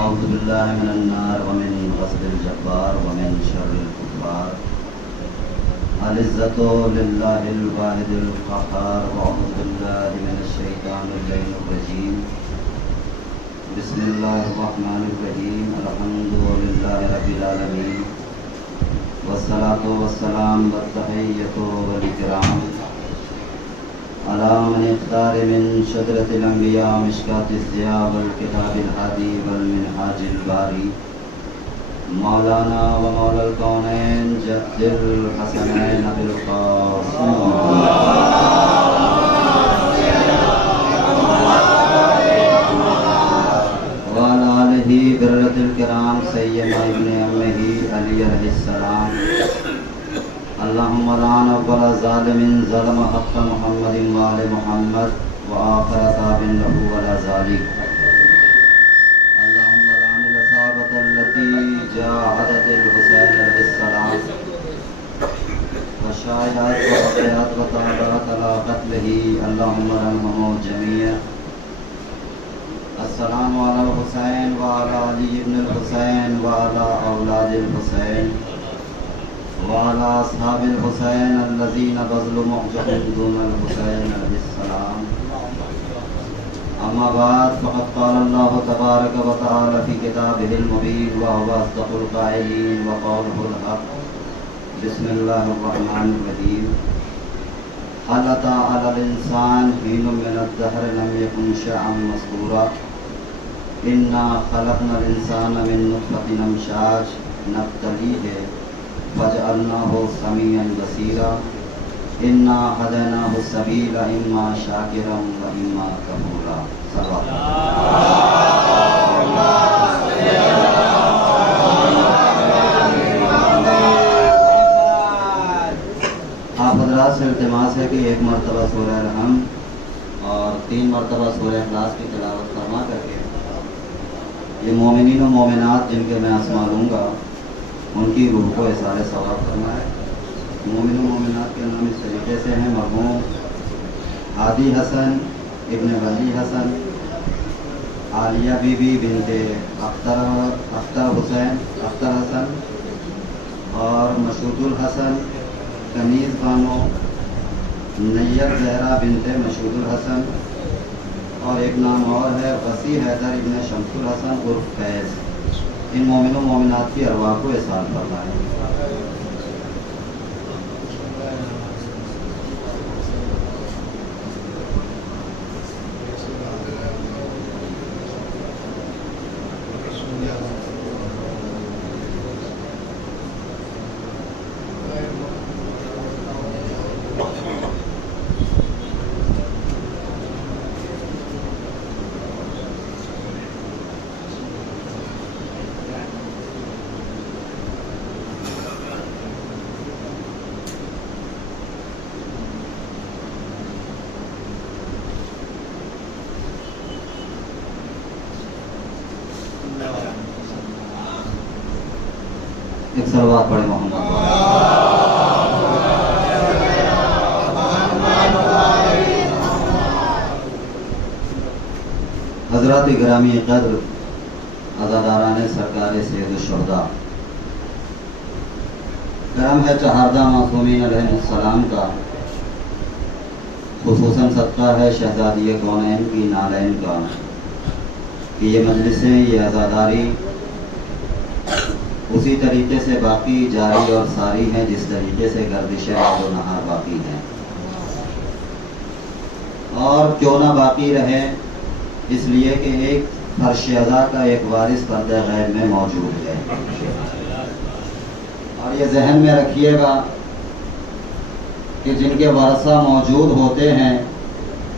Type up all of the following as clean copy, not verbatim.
أعوذ بالله من النار ومن غضب الجبار ومن شر الكفار. العزة لله الواحد القهار. وأعوذ بالله من الشيطان اللعين الرجيم. بسم الله الرحمن الرحيم. الحمد لله رب العالمين والصلاة والسلام والتحية والإكرام على من اختار من شجرة الأنبياء مشكاة الضياء والكتاب الهادي والمنهاج الباري مولانا ومولى الكونين جد الحسنين أبي القاسم وعلى آله برة الكرام سيدنا ابن أمه علي عليه السلام. اللهم لعن أول ظالم ظلم حق محمد وآل محمد وآخر تاب له ولا ذلك. اللهم لعن العصابة التي جاهدت الحسين عليه السلام وشاهدت وقطعت وتابعت على قتله. اللهم لعنهم جميعا. السلام على الحسين وعلى علي بن الحسين وعلى أولاد الحسين وعلى أصحاب الحسين الذين بذلوا مهجهم دون الحسين عليه السلام. أما بعد فقد قال الله تبارك وتعالى في كتابه المبين وهو أصدق القائلين وقوله الحق. بسم الله الرحمن الرحيم. هل أتى على الإنسان حين من الدهر لم يكن شيئا مذكورا. إنا خلقنا الإنسان من نطفة أمشاج نبتليه فجعلناه سميعا بصيرا. إنا هديناه السبيل إما شاكرا وإما كفورا. صلى الله آپ حضرات سے التماس ہے کہ ایک مرتبہ سورہ رحم اور 3 مرتبہ سورہ اخلاص کی تلاوت فرما کر کے یہ مومنین و مومنات جن کے میں اسما لوں گا ان کی روح کو اظہار ثواب کرنا ہے. مومن و مومنات کے نام اس طریقے سے ہیں: مرحوم ہادی حسن ابن ولی حسن، عالیہ بی بی بنت اختر حسن اور مشہود الحسن، کنیز بانو نیت زہرا بنت مشہود الحسن، اور ایک نام اور ہے وسیع حیدر ابن شمس الحسن عرف فیض. ان مومن و مومنات کی ارواح کو احسان فرمائیں. ایک صلوات پڑھے محمد. حضرات گرامی قدر، عزاداران سرکار سید الشہداء، کرم ہے چہاردہ معصومین علیہ السلام کا، خصوصاً صدقہ ہے شہزادی کونین کی نالین کا کہ یہ مجلسیں، یہ عزاداری اسی طریقے سے باقی جاری اور ساری ہیں جس طریقے سے گردش رات و نہار باقی ہیں، اور کیوں نہ باقی رہے اس لیے کہ ایک فرش ازا کا ایک وارث پردہ غیب میں موجود ہے. اور یہ ذہن میں رکھیے گا کہ جن کے ورثہ موجود ہوتے ہیں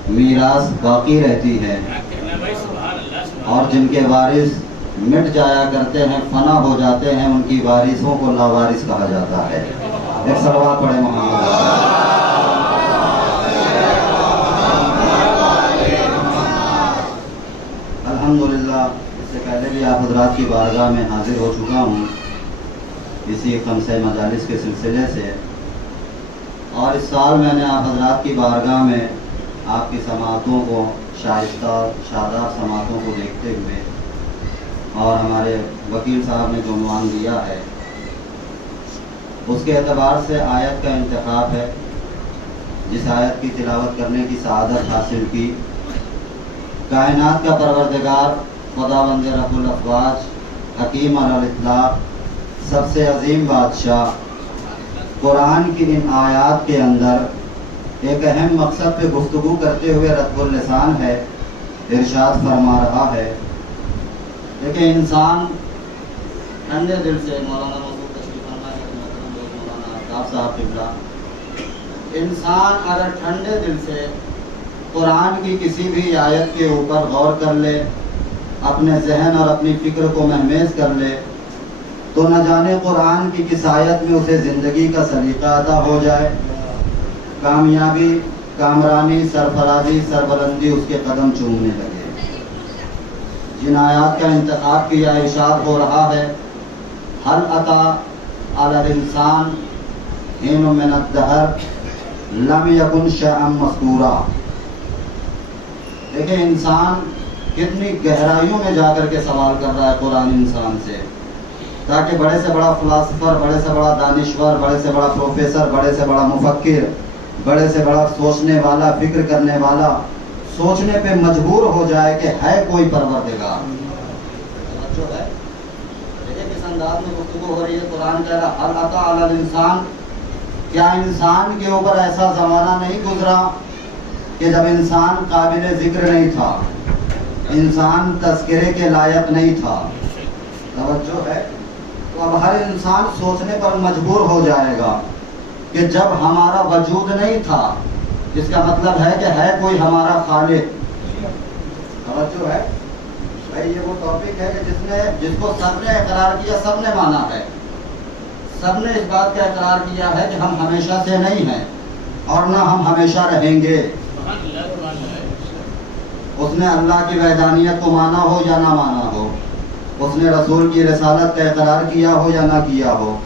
میراث باقی رہتی ہے، اور جن کے وارث مٹ جایا کرتے ہیں، فنا ہو جاتے ہیں، ان کی وارثوں کو لاوارث کہا جاتا ہے. ایک صلوات پڑھے محمد. الحمدللہ اس سے پہلے بھی آپ حضرات کی بارگاہ میں حاضر ہو چکا ہوں اسی خمسہ مجالس کے سلسلے سے، اور اس سال میں نے آپ حضرات کی بارگاہ میں آپ کی سماعتوں کو، شائستہ شاداب سماعتوں کو دیکھتے ہوئے اور ہمارے وکیل صاحب نے جو عنوان دیا ہے اس کے اعتبار سے آیت کا انتخاب ہے، جس آیت کی تلاوت کرنے کی سعادت حاصل کی۔ کائنات کا پروردگار، خداوند رب الافواج، حکیم علی الاطلاق، سب سے عظیم بادشاہ، قرآن کی ان آیات کے اندر ایک اہم مقصد پہ گفتگو کرتے ہوئے رطب اللسان ہے، ارشاد فرما رہا ہے۔ دیکھیں، انسان ٹھنڈے دل سے، مولانا مسعود تشریف فرما ہے، مولانا آفتاب صاحب قبلہ، انسان اگر ٹھنڈے دل سے قرآن کی کسی بھی آیت کے اوپر غور کر لے، اپنے ذہن اور اپنی فکر کو مہمیز کر لے، تو نہ جانے قرآن کی کس آیت میں اسے زندگی کا سلیقہ عطا ہو جائے، کامیابی، کامرانی، سرفرازی، سربلندی اس کے قدم چومنے لگے۔ جن آیات کا انتخاب کیا، ارشاد ہو رہا ہے، حل عطا علی الانسان حین من الدہر لم یکن شیئا مذکورا۔ دیکھیں، انسان کتنی گہرائیوں میں جا کر کے سوال کر رہا ہے قرآن انسان سے، تاکہ بڑے سے بڑا فلاسفر، بڑے سے بڑا دانشور، بڑے سے بڑا پروفیسر، بڑے سے بڑا مفکر، بڑے سے بڑا سوچنے والا، فکر کرنے والا سوچنے پہ مجبور ہو جائے کہ ہے کوئی پروردگار۔ جو ہے دیکھیں کس انداز میں گفتگو ہو رہی ہے، قرآن کہہ رہا حل عطا علی الانسان، کیا انسان کے اوپر ایسا زمانہ نہیں گزرا کہ جب انسان قابل ذکر نہیں تھا، انسان تذکرے کے لائق نہیں تھا؟ توجہ ہے؟ تو اب ہر انسان سوچنے پر مجبور ہو جائے گا کہ جب ہمارا وجود نہیں تھا، اس کا مطلب ہے کہ ہے کوئی ہمارا خالق۔ توجہ ہے بھائی، یہ وہ ٹاپک ہے کہ جس کو سب نے اقرار کیا، سب نے مانا ہے، سب نے اس بات کا اقرار کیا ہے کہ ہم ہمیشہ سے نہیں ہیں اور نہ ہم ہمیشہ رہیں گے۔ اس نے اللہ کی وحدانیت کو مانا ہو یا نہ مانا ہو، اس نے رسول کی رسالت کا اقرار کیا ہو یا نہ کیا ہو،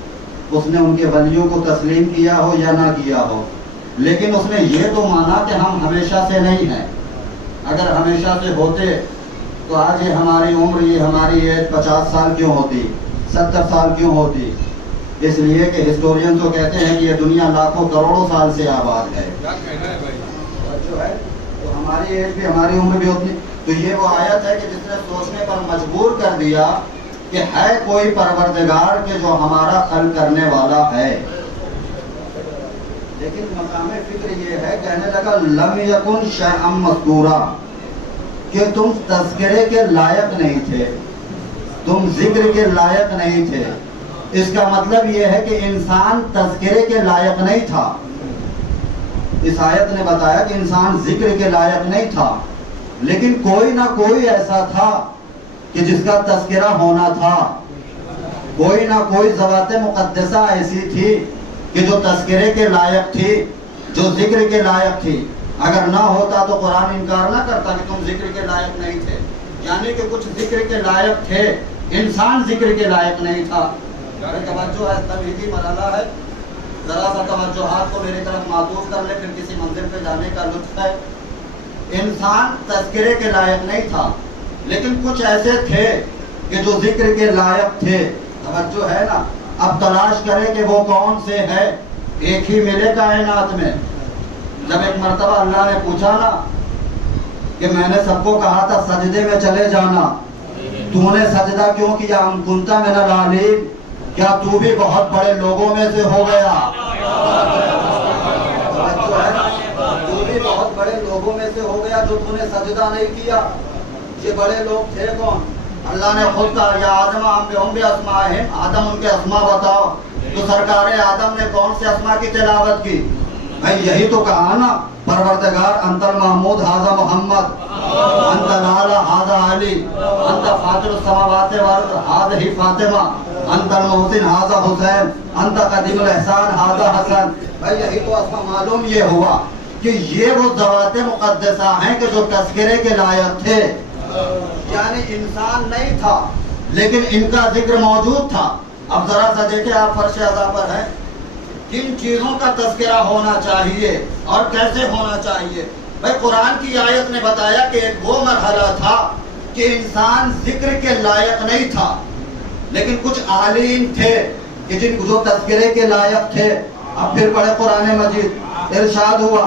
اس نے ان کے ولیوں کو تسلیم کیا ہو یا نہ کیا ہو، لیکن اس نے یہ تو مانا کہ ہم ہمیشہ سے نہیں ہیں۔ اگر ہمیشہ سے ہوتے تو آج یہ ہماری عمر، یہ ہماری ایج 50 سال کیوں ہوتی، 70 سال کیوں ہوتی؟ اس لیے کہ ہسٹورین تو کہتے ہیں کہ یہ دنیا لاکھوں کروڑوں سال سے آباد ہے۔ جو ہے تو ہماری ایج بھی، ہماری عمر بھی اتنی۔ تو یہ وہ آیت ہے کہ جس نے سوچنے پر مجبور کر دیا کہ ہے کوئی پروردگار کہ جو ہمارا خلق کرنے والا ہے۔ لیکن مقام فکر یہ ہے، کہنے لگا لم یکن شیئا مذکورا، کہ تم تذکرے کے لائق نہیں تھے، تم ذکر کے لائق نہیں تھے۔ اس کا مطلب یہ ہے کہ انسان تذکرے کے لائق نہیں تھا۔ اس آیت نے بتایا کہ انسان ذکر کے لائق نہیں تھا، لیکن کوئی نہ کوئی ایسا تھا کہ جس کا تذکرہ ہونا تھا، کوئی نہ کوئی ذوات مقدسہ ایسی تھی کہ جو تذکرے کے لائق تھی، جو ذکر کے لائق تھی۔ اگر نہ ہوتا تو قرآن انکار نہ کرتا کہ تم ذکر کے لائق نہیں تھے، یعنی کہ کچھ ذکر کے لائق تھے، انسان ذکر کے لائق نہیں تھا۔ توجہ ہے، تمہیدی مرحلہ ہے، ذرا سا توجہات کو میری طرف معطوف کر لے، پھر کسی منزل پہ جانے کا لطف ہے۔ انسان تذکرے کے لائق نہیں تھا، لیکن کچھ ایسے تھے کہ جو ذکر کے لائق تھے۔ توجہ ہے نا؟ اب تلاش کرے کہ وہ کون سے ہے، ایک ہی ملے کائنات میں۔ جب ایک مرتبہ اللہ نے پوچھا نا کہ میں نے سب کو کہا تھا سجدے میں چلے جانا، تو نے سجدہ کیوں کیا؟ ام کنت من العالین، کیا تو بھی بہت بڑے لوگوں میں سے ہو گیا؟ تو بھی بہت بڑے لوگوں میں سے ہو گیا جو تو نے سجدہ نہیں کیا۔ یہ بڑے لوگ تھے کون؟ اللہ نے خود کہا یا آدم انبئہم باسمائہم، آدم ان کے اسماء بتاؤ۔ تو سرکار آدم نے کون سے اسماء کی تلاوت کی؟ بھائی یہی تو کہا نا، پروردگار انت المحمود ھذا محمد، انت الاعلی ھذا علی، انت فاطر السماوات والارض ھذہ فاطمہ، انت المحسن ھذا حسین، انت قدیم الاحسان ھذا حسن۔ بھائی یہی تو اسماء۔ معلوم یہ ہوا کہ یہ وہ ذوات مقدسہ ہیں کہ جو تذکرے کے لائق تھے، یعنی انسان نہیں تھا لیکن ان کا ذکر موجود تھا۔ اب ذرا سا دیکھیں، آپ فرش عزا پر ہیں، کن چیزوں کا تذکرہ ہونا چاہیے اور کیسے ہونا چاہیے؟ بھائی قرآن کی آیت نے بتایا کہ ایک وہ مرحلہ تھا کہ انسان ذکر کے لائق نہیں تھا، لیکن کچھ عالم تھے کہ جو تذکرے کے لائق تھے۔ اب پھر پڑھے قرآن مجید، ارشاد ہوا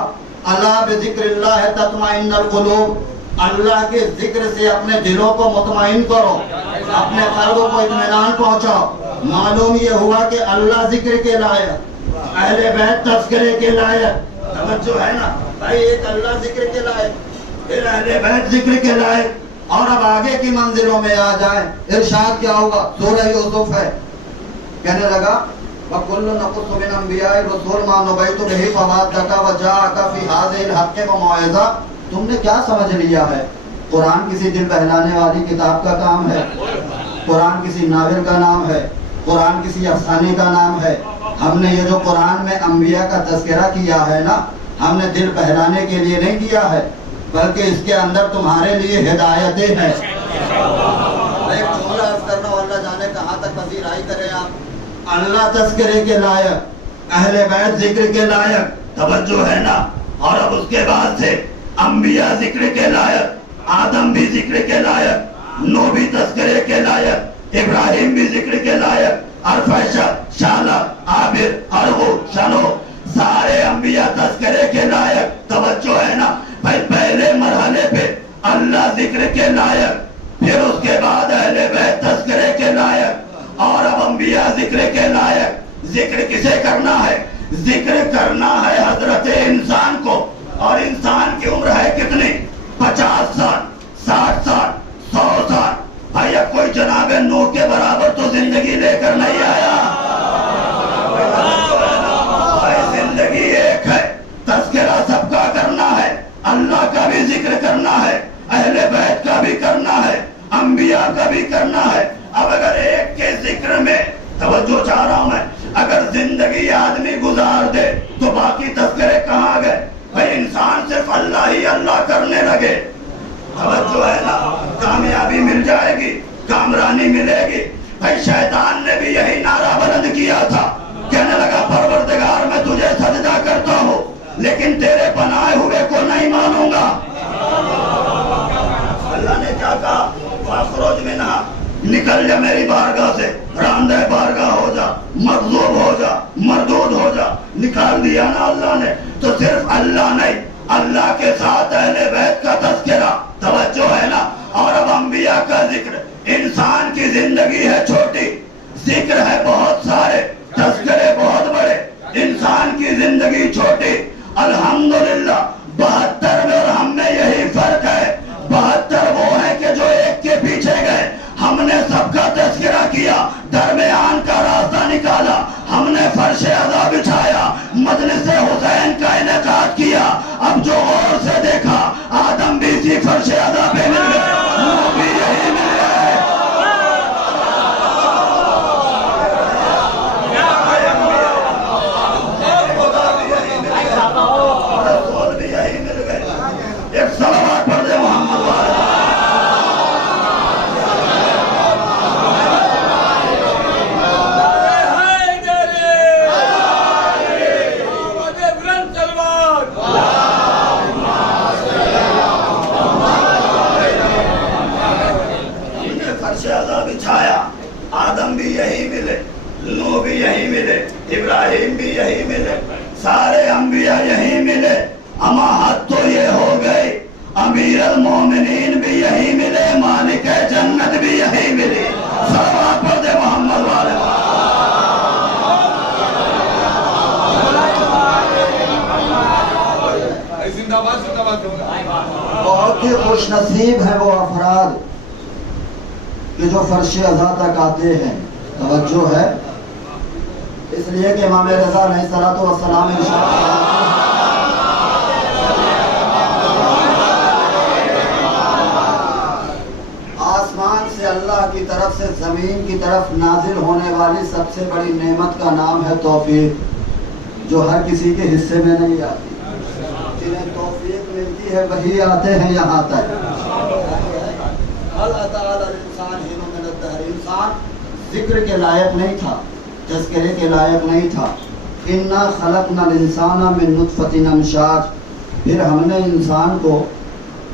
الا بذکر اللہ تطمئن القلوب، اللہ کے ذکر سے اپنے دلوں کو مطمئن کرو، اپنے قلبوں کو اطمینان پہنچاؤ۔ معلوم یہ ہوا کہ اللہ ذکر کے لائق، اہل بیت تذکرے کے لائق، توجہ ہے نا بھائی، ایک اللہ ذکر کے لائق، پھر اہل بیت ذکر کے لائق، اور اب آگے کی منزلوں میں آ جائیں۔ ارشاد کیا ہوگا؟ سورہ یوسف ہے، کہنے لگا وَكُلٌّ نَقُصُّ مِنْ أَنْبِيَاءِ الرُّسُلِ مَا نُبَيِّتُ بِهِ فَوَادَّكَ وَجَاءَكَ فِي هَذِهِ الْحَقِّ وَمَوْعِظَةٌ۔ تم نے کیا سمجھ لیا ہے؟ قرآن کسی دل بہلانے والی کتاب کا کام ہے؟ قرآن کسی ناول کا نام ہے؟ قرآن کسی افسانے کا نام ہے؟ ہم نے یہ جو قرآن میں انبیاء کا تذکرہ کیا ہے نا، ہم نے دل بہلانے کے لیے نہیں کیا ہے، بلکہ اس کے اندر تمہارے لیے ہدایتیں ہیں۔ ایک جملہ عرض کرنا، اللہ جانے کہاں تک پذیرائی کریں آپ۔ اللہ تذکرے کے لائق، اہل بیت ذکر کے لائق، توجہ ہے نا، اور اب اس کے بعد سے انبیاء ذکر کے لائق، آدم بھی ذکر کے لائق، نو بھی تذکرے کے لائق، ابراہیم بھی ذکر کے لائق، ارفیشہ، شالہ، عابر، ارغو، شنو، سارے انبیاء تذکرے کے لائق، توجہ ہے نا بھائی۔ پہلے مرحلے پہ اللہ ذکر کے لائق، پھر اس کے بعد اہل بیت تذکرے کے لائق، اور اب انبیاء ذکر کے لائق۔ ذکر کسے کرنا ہے؟ ذکر کرنا ہے حضرت انسان کو، اور انسان کی عمر ہے کتنی؟ 50 سال، 60 سال، 100 سال۔ بھائی اب کوئی جناب نوح کے برابر تو زندگی لے کر نہیں آیا۔ بھائی زندگی ایک ہے، تذکرہ سب کا کرنا ہے، اللہ کا بھی ذکر کرنا ہے، اہل بیت کا بھی کرنا ہے، انبیاء کا بھی کرنا ہے۔ اب اگر ایک کے ذکر میں، توجہ چاہ رہا ہوں میں، اگر زندگی آدمی گزار دے تو باقی تذکرے کہاں گئے؟ بھائی انسان صرف اللہ ہی اللہ کرنے لگے، توجہ ہے نا، کامیابی مل جائے گی، کامرانی ملے گی۔ بھائی شیطان نے بھی یہی نعرہ بلند کیا تھا، کہنے لگا پروردگار میں تجھے سجدہ کرتا ہوں لیکن تیرے بنائے ہوئے کو نہیں مانوں گا۔ اللہ نے کیا کہا؟ فَاخْرُجْ مِنْهَا، نکل جا میری بارگاہ سے، راندہ بارگاہ ہو جا، مغضوب ہو جا، مردود ہو جا۔ نکال دیا نا اللہ نے۔ تو صرف اللہ نہیں، اللہ کے ساتھ اہل بیت کا تذکرہ، توجہ ہے نا، اور اب انبیاء کا ذکر۔ انسان کی زندگی ہے چھوٹی، ذکر ہے بہت سارے، تذکرے بہت بڑے، انسان کی زندگی چھوٹی۔ الحمدللہ 72 میں اور ہم میں یہی فرق ہے، 72 وہ ہیں کہ جو ایک کے پیچھے گئے، ہم نے سب کا تذکرہ کیا، درمیان کا راستہ نکالا، ہم نے فرش عزا بچھایا، مجلس حسین کا انعقاد کیا۔ اب جو غور سے دیکھا، آدم بھی اسی فرش عزا پہ مل گئے، نوح بھی یہی مل گئے، رسول بھی یہی مل گئے۔ ایک صلوات پڑھ دے محمد والے۔ آدم بھی یہی ملے، نوح بھی یہی ملے، ابراہیم بھی یہی ملے، سارے انبیاء یہی ملے۔ اما حد تو یہ ہو گئی، امیر المومنین بھی یہی ملے، مالک جنت بھی یہی ملی۔ صلوات پڑھ دے محمد والے۔ بہت ہی خوش نصیب ہیں وہ افراد کہ جو فرش عزا تک آتے ہیں، توجہ ہے، اس لیے کہ امام رضا علیہ الصلوۃ والسلام آسمان سے اللہ کی طرف سے زمین کی طرف نازل ہونے والی سب سے بڑی نعمت کا نام ہے توفیق، جو ہر کسی کے حصے میں نہیں آتی۔ جنہیں توفیق ملتی ہے وہی آتے ہیں یہاں تک۔ انسان ذکر کے لائق نہیں تھا، تذکرے کے لائق نہیں تھا۔ اِنَّا خَلَقْنَا الْإِنسَانَ مِن نُطْفَةٍ أَمْشَاجٍ، پھر ہم نے انسان کو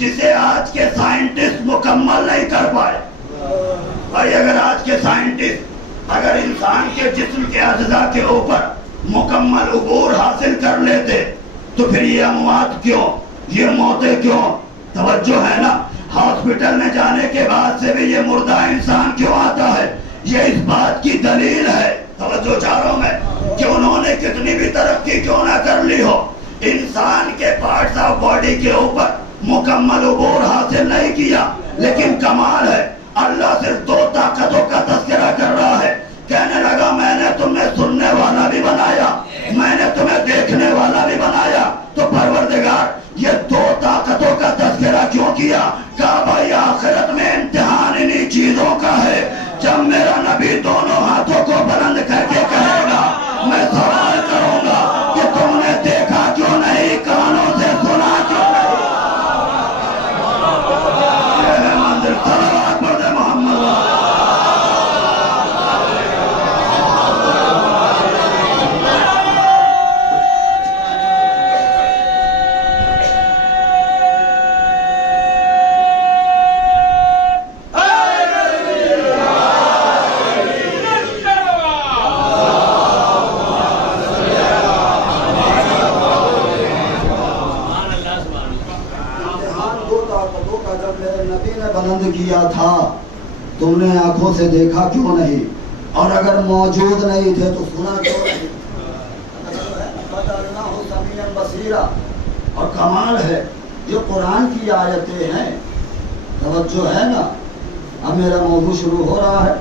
جسے آج کے سائنٹسٹ مکمل نہیں کر پائے. بھائی اگر آج کے سائنٹسٹ اگر انسان کے جسم کے اجزاء کے اوپر مکمل عبور حاصل کر لیتے تو پھر یہ اموات کیوں, یہ موتیں کیوں؟ توجہ ہے نا. ہاسپٹل میں جانے کے بعد سے بھی یہ مردہ انسان کیوں آتا ہے؟ یہ اس بات کی دلیل ہے, توجہ چاروں میں, کہ انہوں نے کتنی بھی ترقی کیوں نہ کر لی ہو, انسان کے پارٹس آف باڈی کے اوپر مکمل عبور حاصل نہیں کیا. لیکن کمال ہے, اللہ صرف 2 طاقتوں کا تذکرہ کر رہا ہے. کہنے لگا میں نے تمہیں سننے والا بھی بنایا, میں نے تمہیں دیکھنے والا بھی بنایا. تو پروردگار یہ 2 طاقتوں کا تذکرہ کیوں کیا؟ کہا بھائی آخرت میں امتحان انہی چیزوں کا ہے. جب میرا نبی دونوں ہاتھوں کو بلند کر کے کہے گا, میں سوال کروں گا کہ تم نے دیکھا کیوں نہیں, کانوں سے سنا کیوں نہیں؟ یہ ہے منزل. صلوات پڑھ دے محمد. بلند کیا تھا تم نے آنکھوں سے دیکھا کیوں نہیں, اور اگر موجود نہیں تھے تو سنا کیوں نہیں؟ بصیرہ. اور کمال ہے یہ قرآن کی آیتیں ہیں, توجہ ہے نا. اب میرا موضوع شروع ہو رہا ہے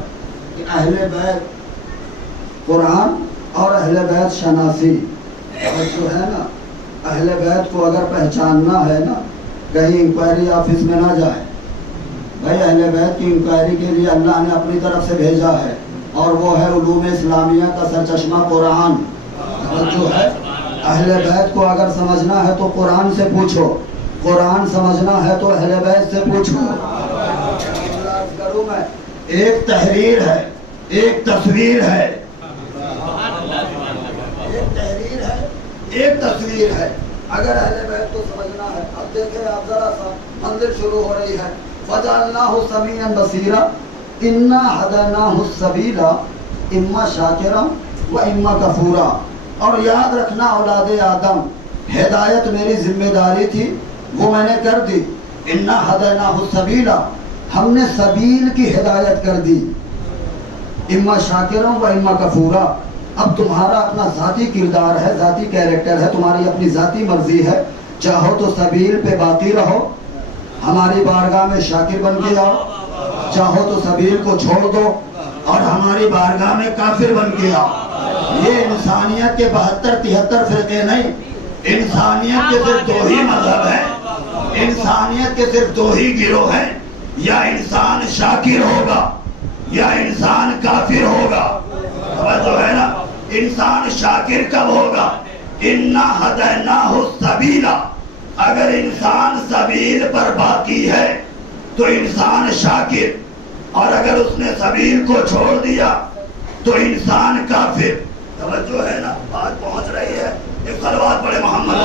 کہ اہل بیت قرآن اور اہل بیت شناسی. توجہ ہے نا. اہل بیت کو اگر پہچاننا ہے نا, کہیں انکوائری آفس میں نہ جائے. بھائی اہل بیت کی انکوائری کے لیے اللہ نے اپنی طرف سے بھیجا ہے, اور وہ ہے علوم اسلامیہ کا سرچشمہ قرآن. توجہ ہے. اہل بیت کو اگر سمجھنا ہے تو قرآن سے پوچھو, قرآن سمجھنا ہے تو اہل بیت سے پوچھو. ایک تحریر ہے, ایک تصویر ہے, ایک تحریر ہے, ایک تصویر ہے. اگر اہل بیت کو سمجھنا ہے, اب دیکھیں آپ ذرا سا منزل شروع ہو رہی ہے. فَجَعَلْنَاهُ سَمِيعًا بَصِيرًا إِنَّا هَدَيْنَاهُ السَّبِيلَ إِمَّا شَاكِرًا وَإِمَّا كَفُورًا. اور یاد رکھنا اولاد آدم, ہدایت میری ذمہ داری تھی, وہ میں نے کر دی. إِنَّا هَدَيْنَاهُ السَّبِيلَ, ہم نے سبیل کی ہدایت کر دی. اما شاکروں و اما کفورا. اب تمہارا اپنا ذاتی کردار ہے, ذاتی کیریکٹر ہے, تمہاری اپنی ذاتی مرضی ہے. چاہو تو سبیل پہ باقی رہو, ہماری بارگاہ میں شاکر بن کے آؤ, چاہو تو سبیل کو چھوڑ دو اور ہماری بارگاہ میں کافر بن کے آؤ. یہ انسانیت کے 72-73 فرقے نہیں, انسانیت کے صرف 2 ہی مذہب ہیں, انسانیت کے صرف 2 ہی گروہ ہیں. یا انسان شاکر ہوگا یا انسان کافر ہوگا. توجہ ہے نا. انسان شاکر کب ہوگا؟ اِنَّا هَدَيْنَاهُ السَّبِيلَ. اگر انسان سبیل پر باقی ہے تو انسان شاکر, اور اگر اس نے سبیل کو چھوڑ دیا تو انسان کافر. توجہ ہے نا, بات پہنچ رہی ہے. ایک صلوات پڑھے محمد.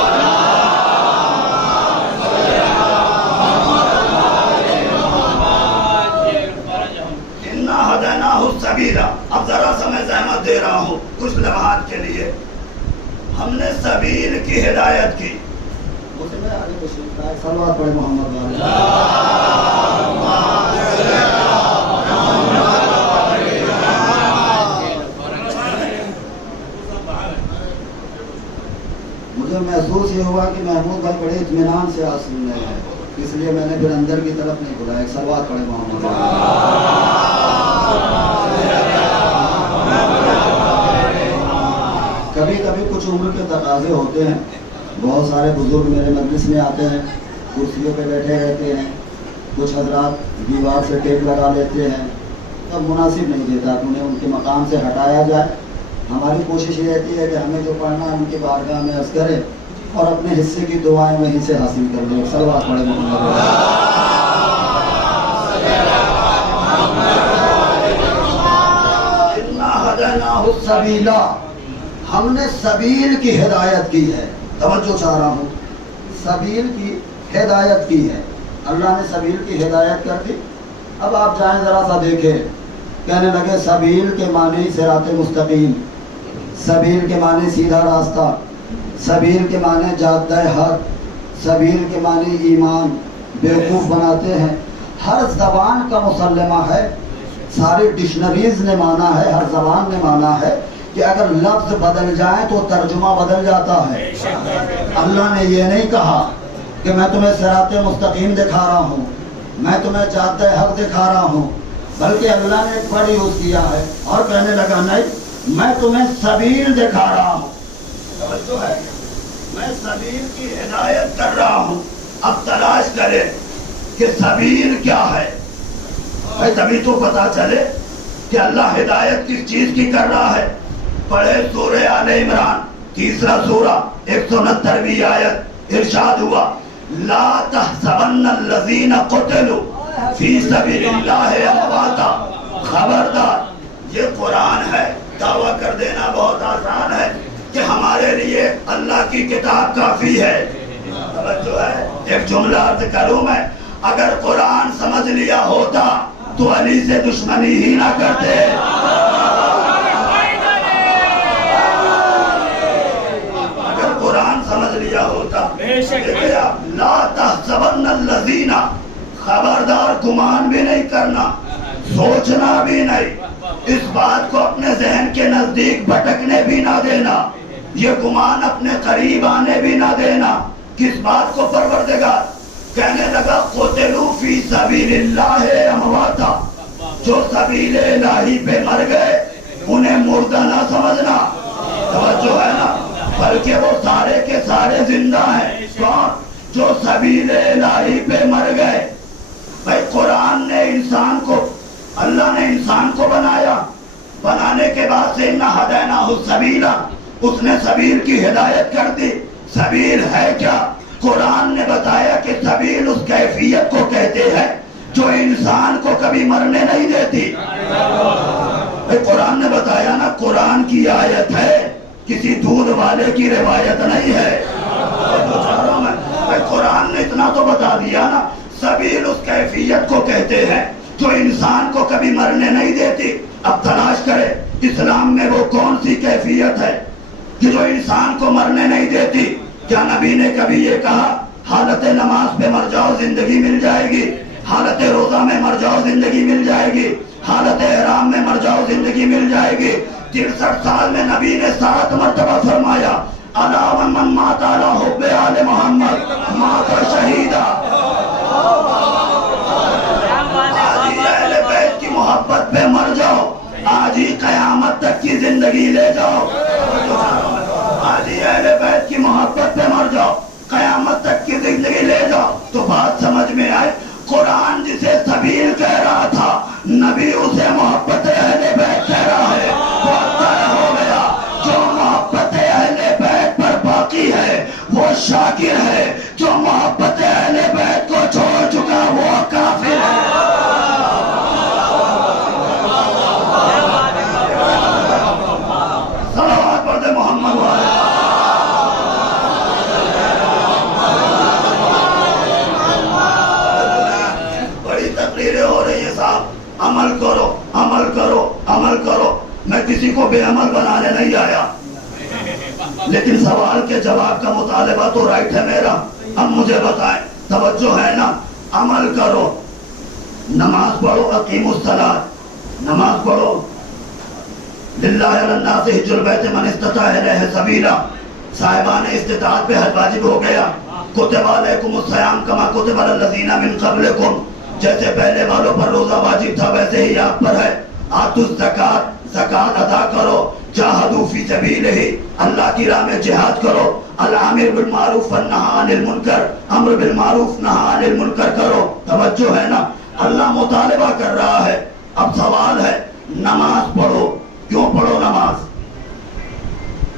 اِنَّا هَدَيْنَاهُ السَّبِيلَ. اب ذرا سا میں زحمت دے رہا ہوں کچھ لمحات کے لیے. ہم نے سبیل کی ہدایت کی. صلوات پڑھے محمد. مجھے محسوس یہ ہوا کہ محمود بھائی بڑے اطمینان سے آج سن رہے ہیں, اس لیے میں نے پھر اندر کی طرف نہیں بلایا. ایک صلوات پڑھے محمد. کبھی کبھی کچھ عمر کے تقاضے ہوتے ہیں. بہت سارے بزرگ میرے مجلس میں آتے ہیں, کرسیوں پہ بیٹھے رہتے ہیں, کچھ حضرات دیوار سے ٹیپ لگا لیتے ہیں. تب مناسب نہیں دیتا کہ انہیں ان کے مقام سے ہٹایا جائے. ہماری کوشش یہ رہتی ہے کہ ہمیں جو پڑھنا ہے ان کی بارگاہ میں عرض کریں اور اپنے حصے کی دعائیں وہیں سے حاصل کر لیں. صلوات پڑھے محمد. السبیلا, ہم نے سبیل کی ہدایت کی ہے. توجہ چاہ رہا ہوں, سبیل کی ہدایت کی ہے. اللہ نے سبیل کی ہدایت کر دی. اب آپ جائیں ذرا سا دیکھیں. کہنے لگے سبیل کے معنی صراط مستقیم، سبیل کے معنی سیدھا راستہ، سبیل کے معنی جادہ حق، سبیل کے معنی ایمان. بیوقوف بناتے ہیں. ہر زبان کا مسلمہ ہے، ساری ڈکشنریز نے مانا ہے، ہر زبان نے مانا ہے کہ اگر لفظ بدل جائیں تو ترجمہ بدل جاتا ہے. اللہ نے یہ نہیں کہا کہ میں تمہیں صراط مستقیم دکھا رہا ہوں، میں تمہیں جادہ حق دکھا رہا ہوں، بلکہ اللہ نے ایک ورڈ یوز کیا ہے اور کہنے لگا نہیں، میں تمہیں سبیل دکھا رہا ہوں. توجہ ہے، میں سبیل کی ہدایت کر رہا ہوں. اب تلاش کرے کہ سبیل کیا ہے. بھائی تبھی تو پتا چلے کہ اللہ ہدایت کس چیز کی کر رہا ہے. پڑھے سورہ آل عمران 3 سورہ 169 آیت. ارشاد ہوا لا تحسبن الذین قتلوا فی سبیل اللہ امواتا. خبردار، یہ قرآن ہے. دعویٰ کر دینا بہت آسان ہے کہ ہمارے لیے اللہ کی کتاب کافی ہے. توجہ ہے. ایک جملہ عرض کروں میں، اگر قرآن سمجھ لیا ہوتا تو علی سے دشمنی ہی نہ کرتے. اگر قرآن سمجھ لیا ہوتا. لا تحسبن الذین، خبردار گمان بھی نہیں کرنا، سوچنا بھی نہیں، اس بات کو اپنے ذہن کے نزدیک بھٹکنے بھی نہ دینا، یہ گمان اپنے قریب آنے بھی نہ دینا. کس بات کو پروردگار کہنے لگا قتلوا فی سبیل اللہ امواتا. جو سبیل الہی پہ مر گئے انہیں مردہ نہ سمجھنا. توجہ ہے نا، بلکہ وہ سارے کے سارے زندہ ہیں. کون؟ جو سبیل الہی پہ مر گئے. بھائی قرآن نے انسان کو، اللہ نے انسان کو بنایا، بنانے کے بعد سے اِنَّا ہَدَيْنَاهُ السَّبِيلَ، اس نے سبیل کی ہدایت کر دی. سبیل ہے کیا؟ قرآن نے بتایا کہ سبیل اس کیفیت کو کہتے ہیں جو انسان کو کبھی مرنے نہیں دیتی. قرآن نے بتایا نا، قرآن کی آیت ہے، کسی دودھ والے کی روایت نہیں ہے. قرآن نے اتنا تو بتا دیا نا، سبیل اس کیفیت کو کہتے ہیں جو انسان کو کبھی مرنے نہیں دیتی. اب تلاش کرے اسلام میں وہ کون سی کیفیت ہے کہ جو انسان کو مرنے نہیں دیتی. کیا نبی نے کبھی یہ کہا حالت نماز پہ مر جاؤ زندگی مل جائے گی، حالت روزہ میں مر جاؤ زندگی مل جائے گی، حالت احرام میں مر جاؤ زندگی مل جائے گی؟ 63 سال میں نبی نے 7 مرتبہ فرمایا الا من مات علی حب آل محمد مات شہیدا. آج ہی اہل بیت کی محبت پہ مر جاؤ، آج ہی قیامت تک کی زندگی لے جاؤ. آج ہی اہل بیت کی محبت پہ مر جاؤ، قیامت تک کی زندگی لے جاؤ. تو بات سمجھ میں آئے. قرآن جسے سبیل کہہ رہا تھا، نبی اسے محبت اہل بیت کہہ رہا ہے. بہت طے ہو گیا، جو محبت اہل بیت پر باقی ہے وہ شاکر ہے، جو محبت اہل بیت کو چھوڑ چکا وہ کافر ہے. صلوات پڑھ دے محمد والے. بڑی تقریریں ہو رہی ہیں صاحب، عمل کرو عمل کرو عمل کرو. میں کسی کو بے عمل بنانے نہیں آیا، لیکن سوال کے جواب کا مطالبہ تو رائٹ ہے میرا. اب مجھے بتائیں، توجہ ہے نا، عمل کرو، نماز پڑھو، اقیموا الصلاۃ، نماز پڑھو. للہ علی الناس حج البیت من استطاع الیہ سبیلا، صاحبان استطاعت پہ حج واجب ہو گیا. کتب علیکم الصیام کما کتب علی الذین من قبلکم، جیسے پہلے والوں پر روزہ واجب تھا ویسے ہی آپ پر ہے. آتوا الزکات، زکات ادا کرو. جاہدوا فی سبیلہ، اللہ کی راہ میں جہاد کرو. الامر بالمعروف والنہی عن المنکر، امر بالمعروف نہی عن المنکر کرو. توجہ ہے نا، اللہ مطالبہ کر رہا ہے. اب سوال ہے، نماز پڑھو. کیوں پڑھو نماز؟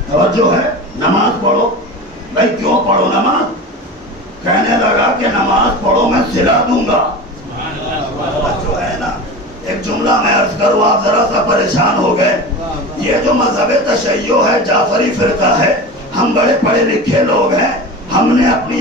توجہ ہے، نماز پڑھو. بھائی کیوں پڑھو نماز؟ کہنے لگا کہ نماز پڑھو میں سلا دوں گا. توجہ ہے نا. ایک جملہ میں عرض کروں، آپ ذرا سا پریشان ہو گئے. یہ جو مذہب تشیع ہے، جعفری فرقہ ہے، ہم بڑے پڑھے لکھے لوگ ہیں، ہم نے اپنی